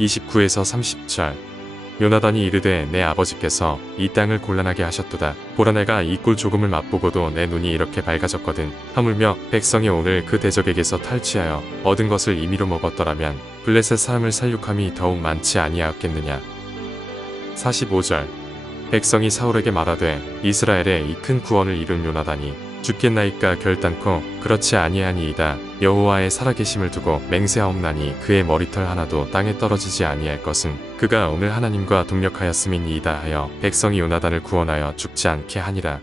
29에서 30절. 요나단이 이르되 내 아버지께서 이 땅을 곤란하게 하셨도다. 보라 내가 이 꼴 조금을 맛보고도 내 눈이 이렇게 밝아졌거든. 하물며 백성이 오늘 그 대적에게서 탈취하여 얻은 것을 임의로 먹었더라면 블레셋 사람을 살육함이 더욱 많지 아니하였겠느냐. 45절. 백성이 사울에게 말하되 이스라엘에 이 큰 구원을 이룬 요나단이 죽겠나이까 결단코 그렇지 아니하니이다. 여호와의 살아계심을 두고 맹세하옵나니 그의 머리털 하나도 땅에 떨어지지 아니할 것은 그가 오늘 하나님과 동력하였음이니이다 하여 백성이 요나단을 구원하여 죽지 않게 하니라.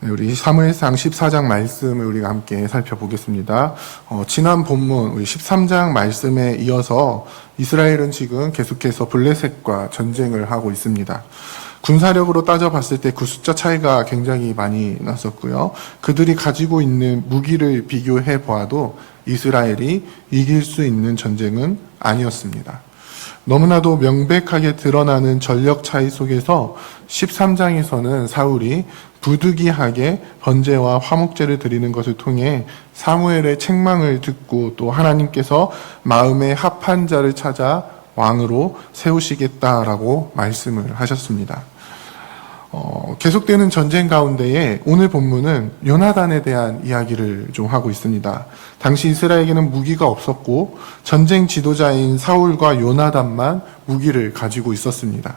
네, 우리 사무엘상 14장 말씀을 우리가 함께 살펴보겠습니다. 지난 본문 우리 13장 말씀에 이어서 이스라엘은 지금 계속해서 블레셋과 전쟁을 하고 있습니다. 군사력으로 따져봤을 때 그 숫자 차이가 굉장히 많이 났었고요. 그들이 가지고 있는 무기를 비교해 보아도 이스라엘이 이길 수 있는 전쟁은 아니었습니다. 너무나도 명백하게 드러나는 전력 차이 속에서 13장에서는 사울이 부득이하게 번제와 화목제를 드리는 것을 통해 사무엘의 책망을 듣고 또 하나님께서 마음에 합한 자를 찾아 왕으로 세우시겠다라고 말씀을 하셨습니다. 계속되는 전쟁 가운데에 오늘 본문은 요나단에 대한 이야기를 좀 하고 있습니다. 당시 이스라엘에게는 무기가 없었고 전쟁 지도자인 사울과 요나단만 무기를 가지고 있었습니다.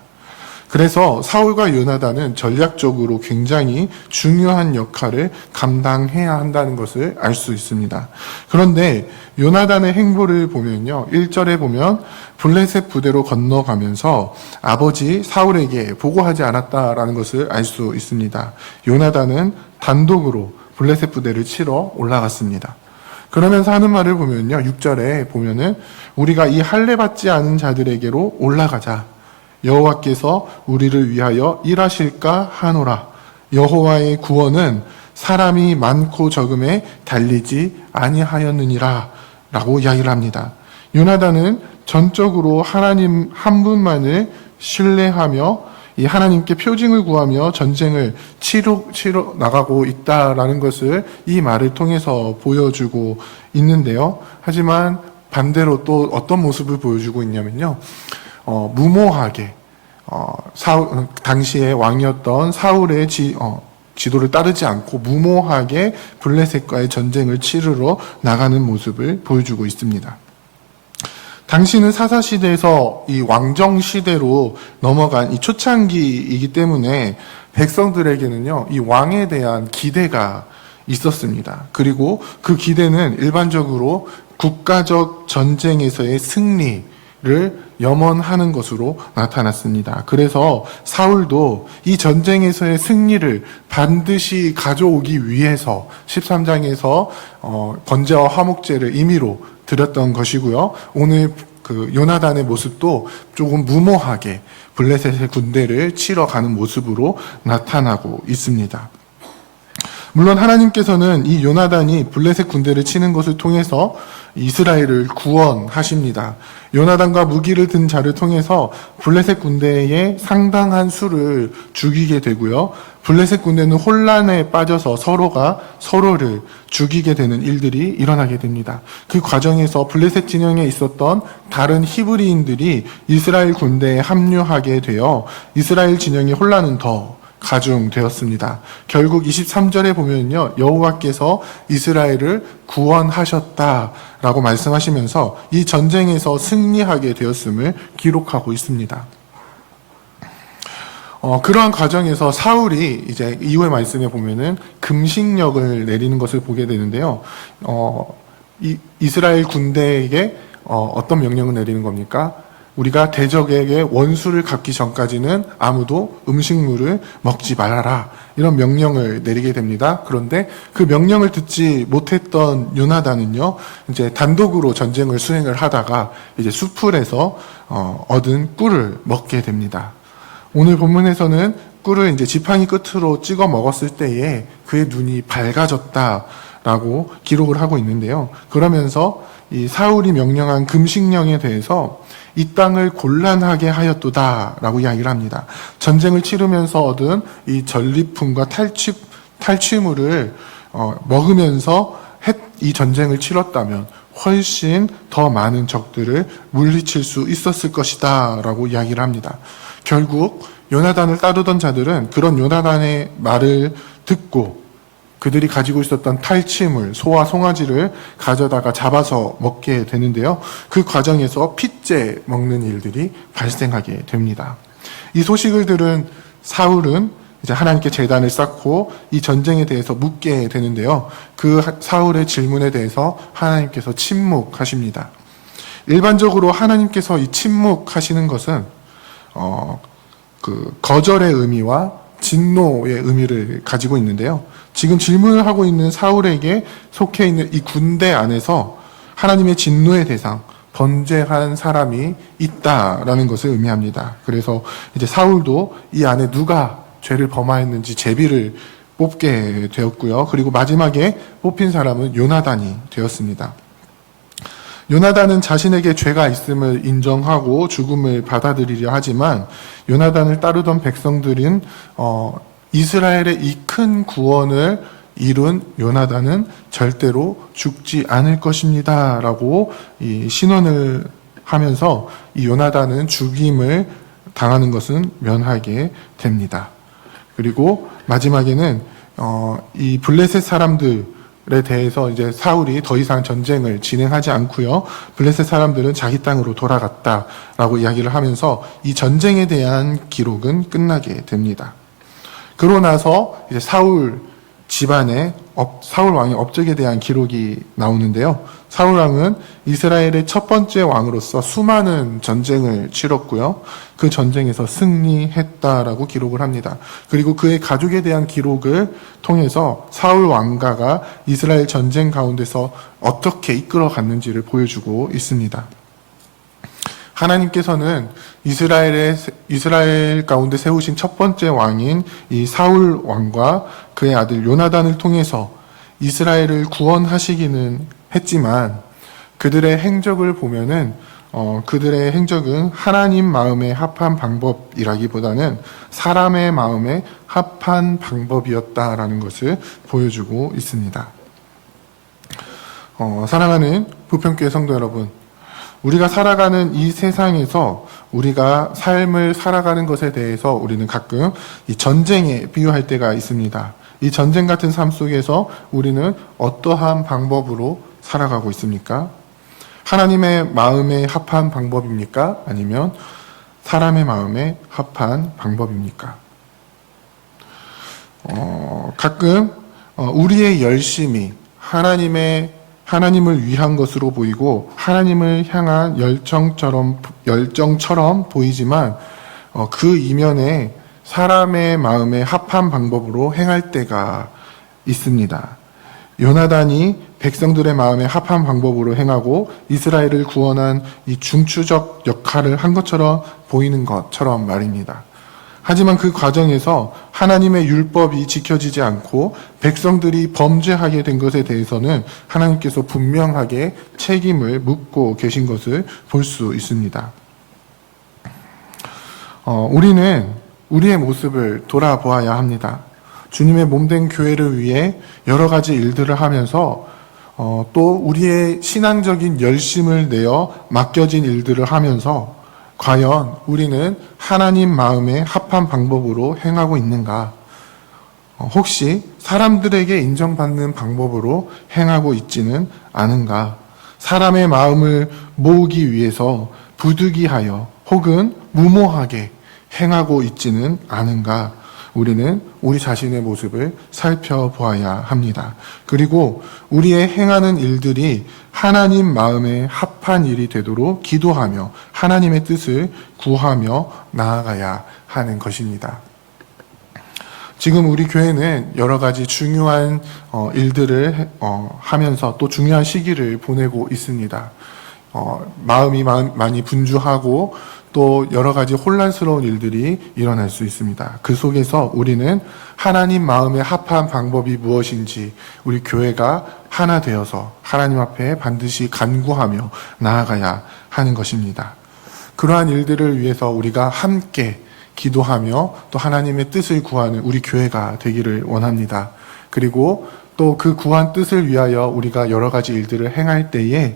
그래서 사울과 요나단은 전략적으로 굉장히 중요한 역할을 감당해야 한다는 것을 알 수 있습니다. 그런데 요나단의 행보를 보면요, 1절에 보면 블레셋 부대로 건너가면서 아버지 사울에게 보고하지 않았다라는 것을 알 수 있습니다. 요나단은 단독으로 블레셋 부대를 치러 올라갔습니다. 그러면서 하는 말을 보면요, 6절에 보면은 우리가 이 할례 받지 않은 자들에게로 올라가자. 여호와께서 우리를 위하여 일하실까 하노라. 여호와의 구원은 사람이 많고 적음에 달리지 아니하였느니라 라고 이야기를 합니다. 요나단은 전적으로 하나님 한 분만을 신뢰하며 이 하나님께 표징을 구하며 전쟁을 치러 나가고 있다라는 것을 이 말을 통해서 보여주고 있는데요. 하지만 반대로 또 어떤 모습을 보여주고 있냐면요, 무모하게 당시의 왕이었던 사울의 지도를 따르지 않고 무모하게 블레셋과의 전쟁을 치르러 나가는 모습을 보여주고 있습니다. 당시는 사사시대에서 이 왕정시대로 넘어간 이 초창기이기 때문에 백성들에게는요, 이 왕에 대한 기대가 있었습니다. 그리고 그 기대는 일반적으로 국가적 전쟁에서의 승리를 염원하는 것으로 나타났습니다. 그래서 사울도 이 전쟁에서의 승리를 반드시 가져오기 위해서 13장에서 번제와 화목제를 임의로 드렸던 것이고요. 오늘 그 요나단의 모습도 조금 무모하게 블레셋의 군대를 치러 가는 모습으로 나타나고 있습니다. 물론 하나님께서는 이 요나단이 블레셋 군대를 치는 것을 통해서 이스라엘을 구원하십니다. 요나단과 무기를 든 자를 통해서 블레셋 군대의 상당한 수를 죽이게 되고요. 블레셋 군대는 혼란에 빠져서 서로가 서로를 죽이게 되는 일들이 일어나게 됩니다. 그 과정에서 블레셋 진영에 있었던 다른 히브리인들이 이스라엘 군대에 합류하게 되어 이스라엘 진영의 혼란은 더 가중되었습니다. 결국 23절에 보면요, 여호와께서 이스라엘을 구원하셨다라고 말씀하시면서 이 전쟁에서 승리하게 되었음을 기록하고 있습니다. 그러한 과정에서 사울이 이제 이후의 말씀에 보면은 금식령을 내리는 것을 보게 되는데요. 이스라엘 군대에게 어떤 명령을 내리는 겁니까? 우리가 대적에게 원수를 갚기 전까지는 아무도 음식물을 먹지 말아라, 이런 명령을 내리게 됩니다. 그런데 그 명령을 듣지 못했던 요나단은요, 이제 단독으로 전쟁을 수행을 하다가 이제 수풀에서 얻은 꿀을 먹게 됩니다. 오늘 본문에서는 꿀을 이제 지팡이 끝으로 찍어 먹었을 때에 그의 눈이 밝아졌다라고 기록을 하고 있는데요. 그러면서 이 사울이 명령한 금식령에 대해서 이 땅을 곤란하게 하였도다라고 이야기를 합니다. 전쟁을 치르면서 얻은 이 전리품과 탈취물을 먹으면서 이 전쟁을 치렀다면 훨씬 더 많은 적들을 물리칠 수 있었을 것이다 라고 이야기를 합니다. 결국 요나단을 따르던 자들은 그런 요나단의 말을 듣고 그들이 가지고 있었던 탈취물, 소와 송아지를 가져다가 잡아서 먹게 되는데요. 그 과정에서 핏째 먹는 일들이 발생하게 됩니다. 이 소식을 들은 사울은 이제 하나님께 제단을 쌓고 이 전쟁에 대해서 묻게 되는데요. 그 사울의 질문에 대해서 하나님께서 침묵하십니다. 일반적으로 하나님께서 이 침묵하시는 것은 그 거절의 의미와 진노의 의미를 가지고 있는데요. 지금 질문을 하고 있는 사울에게 속해 있는 이 군대 안에서 하나님의 진노의 대상, 번제한 사람이 있다라는 것을 의미합니다. 그래서 이제 사울도 이 안에 누가 죄를 범하였는지 제비를 뽑게 되었고요. 그리고 마지막에 뽑힌 사람은 요나단이 되었습니다. 요나단은 자신에게 죄가 있음을 인정하고 죽음을 받아들이려 하지만 요나단을 따르던 백성들은 이스라엘의 이 큰 구원을 이룬 요나단은 절대로 죽지 않을 것입니다 라고 이 신원을 하면서 이 요나단은 죽임을 당하는 것은 면하게 됩니다. 그리고 마지막에는 이 블레셋 사람들에 대해서 이제 사울이 더 이상 전쟁을 진행하지 않고요. 블레셋 사람들은 자기 땅으로 돌아갔다라고 이야기를 하면서 이 전쟁에 대한 기록은 끝나게 됩니다. 그러고 나서 이제 사울 집안에 사울 왕의 업적에 대한 기록이 나오는데요. 사울 왕은 이스라엘의 첫 번째 왕으로서 수많은 전쟁을 치렀고요. 그 전쟁에서 승리했다라고 기록을 합니다. 그리고 그의 가족에 대한 기록을 통해서 사울 왕가가 이스라엘 전쟁 가운데서 어떻게 이끌어갔는지를 보여주고 있습니다. 하나님께서는 이스라엘 가운데 세우신 첫 번째 왕인 이 사울 왕과 그의 아들 요나단을 통해서 이스라엘을 구원하시기는 했지만 그들의 행적을 보면은 그들의 행적은 하나님 마음에 합한 방법이라기보다는 사람의 마음에 합한 방법이었다라는 것을 보여주고 있습니다. 사랑하는 부평교회 성도 여러분, 우리가 살아가는 이 세상에서 우리가 삶을 살아가는 것에 대해서 우리는 가끔 이 전쟁에 비유할 때가 있습니다. 이 전쟁 같은 삶 속에서 우리는 어떠한 방법으로 살아가고 있습니까? 하나님의 마음에 합한 방법입니까? 아니면 사람의 마음에 합한 방법입니까? 가끔 우리의 열심이 하나님을 위한 것으로 보이고 하나님을 향한 열정처럼 보이지만 그 이면에 사람의 마음에 합한 방법으로 행할 때가 있습니다. 요나단이 백성들의 마음에 합한 방법으로 행하고 이스라엘을 구원한 이 중추적 역할을 한 것처럼 보이는 것처럼 말입니다. 하지만 그 과정에서 하나님의 율법이 지켜지지 않고 백성들이 범죄하게 된 것에 대해서는 하나님께서 분명하게 책임을 묻고 계신 것을 볼 수 있습니다. 우리는 우리의 모습을 돌아보아야 합니다. 주님의 몸된 교회를 위해 여러 가지 일들을 하면서 또 우리의 신앙적인 열심을 내어 맡겨진 일들을 하면서 과연 우리는 하나님 마음에 합한 방법으로 행하고 있는가? 혹시 사람들에게 인정받는 방법으로 행하고 있지는 않은가? 사람의 마음을 모으기 위해서 부득이하여 혹은 무모하게 행하고 있지는 않은가? 우리는 우리 자신의 모습을 살펴보아야 합니다. 그리고 우리의 행하는 일들이 하나님 마음에 합한 일이 되도록 기도하며 하나님의 뜻을 구하며 나아가야 하는 것입니다. 지금 우리 교회는 여러 가지 중요한 일들을 하면서 또 중요한 시기를 보내고 있습니다. 마음이 많이 분주하고 또 여러 가지 혼란스러운 일들이 일어날 수 있습니다. 그 속에서 우리는 하나님 마음에 합한 방법이 무엇인지 우리 교회가 하나 되어서 하나님 앞에 반드시 간구하며 나아가야 하는 것입니다. 그러한 일들을 위해서 우리가 함께 기도하며 또 하나님의 뜻을 구하는 우리 교회가 되기를 원합니다. 그리고 또 그 구한 뜻을 위하여 우리가 여러 가지 일들을 행할 때에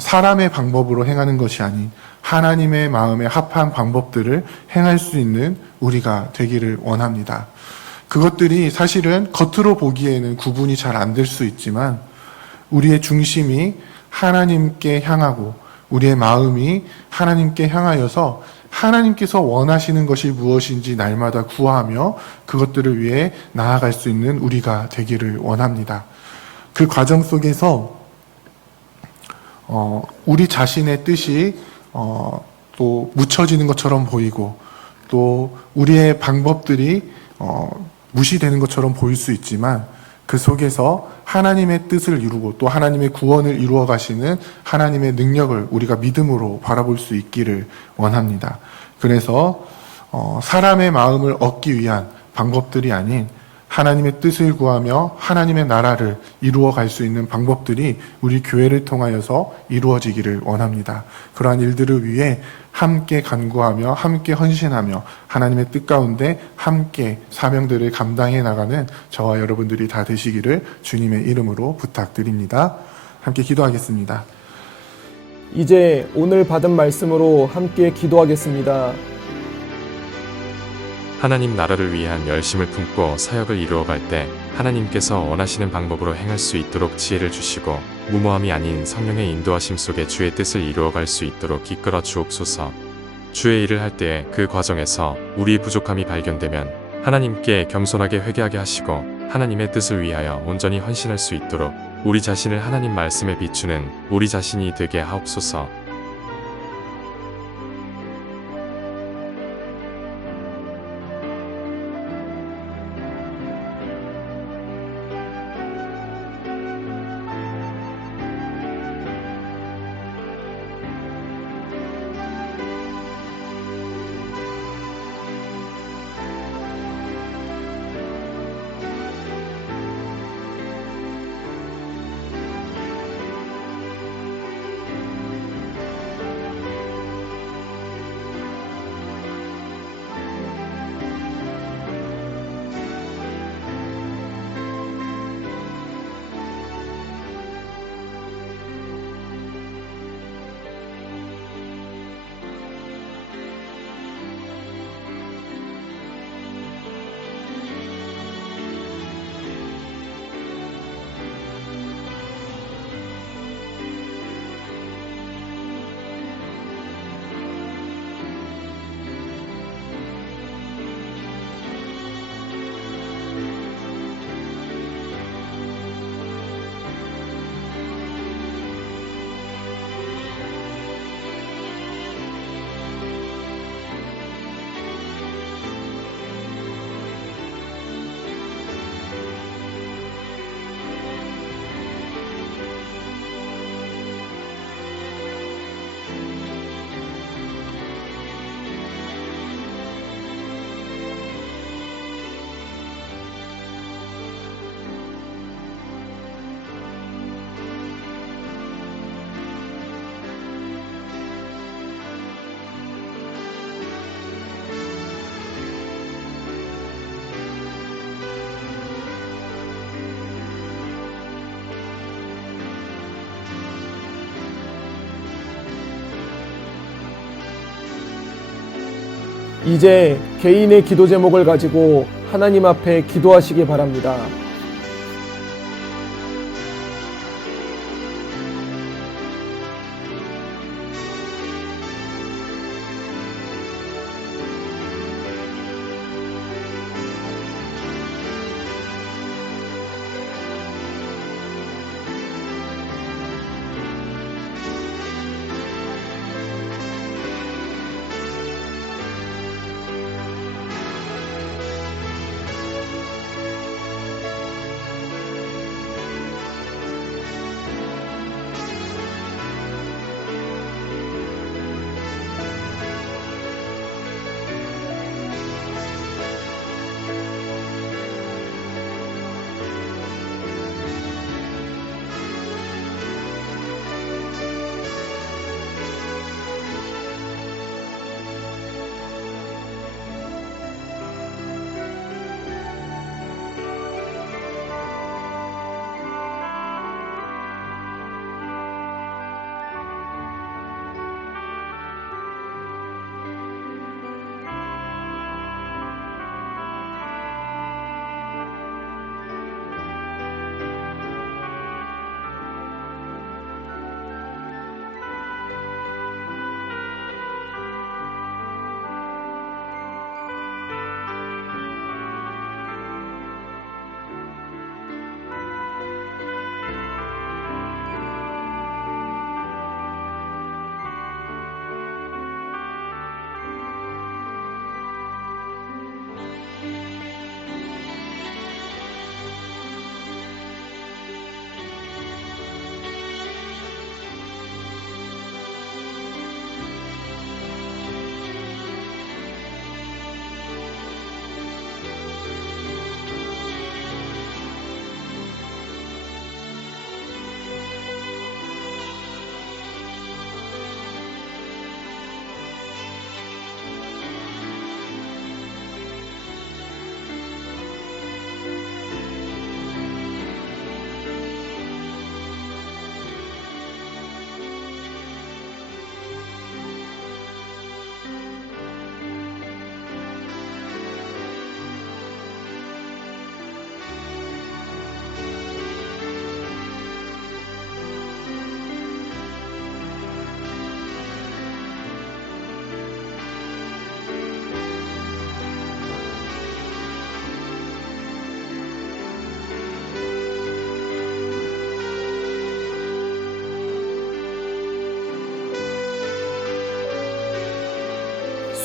사람의 방법으로 행하는 것이 아닌 하나님의 마음에 합한 방법들을 행할 수 있는 우리가 되기를 원합니다. 그것들이 사실은 겉으로 보기에는 구분이 잘 안 될 수 있지만 우리의 중심이 하나님께 향하고 우리의 마음이 하나님께 향하여서 하나님께서 원하시는 것이 무엇인지 날마다 구하며 그것들을 위해 나아갈 수 있는 우리가 되기를 원합니다. 그 과정 속에서 우리 자신의 뜻이 또 묻혀지는 것처럼 보이고 또 우리의 방법들이 무시되는 것처럼 보일 수 있지만 그 속에서 하나님의 뜻을 이루고 또 하나님의 구원을 이루어 가시는 하나님의 능력을 우리가 믿음으로 바라볼 수 있기를 원합니다. 그래서 사람의 마음을 얻기 위한 방법들이 아닌 하나님의 뜻을 구하며 하나님의 나라를 이루어 갈 수 있는 방법들이 우리 교회를 통하여서 이루어지기를 원합니다. 그러한 일들을 위해 함께 간구하며 함께 헌신하며 하나님의 뜻 가운데 함께 사명들을 감당해 나가는 저와 여러분들이 다 되시기를 주님의 이름으로 부탁드립니다. 함께 기도하겠습니다. 이제 오늘 받은 말씀으로 함께 기도하겠습니다. 하나님 나라를 위한 열심을 품고 사역을 이루어갈 때 하나님께서 원하시는 방법으로 행할 수 있도록 지혜를 주시고 무모함이 아닌 성령의 인도하심 속에 주의 뜻을 이루어갈 수 있도록 이끌어 주옵소서. 주의 일을 할 때에 그 과정에서 우리의 부족함이 발견되면 하나님께 겸손하게 회개하게 하시고 하나님의 뜻을 위하여 온전히 헌신할 수 있도록 우리 자신을 하나님 말씀에 비추는 우리 자신이 되게 하옵소서. 이제 개인의 기도 제목을 가지고 하나님 앞에 기도하시기 바랍니다.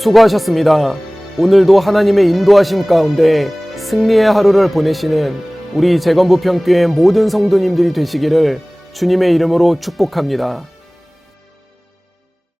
수고하셨습니다. 오늘도 하나님의 인도하심 가운데 승리의 하루를 보내시는 우리 재건부평교회 모든 성도님들이 되시기를 주님의 이름으로 축복합니다.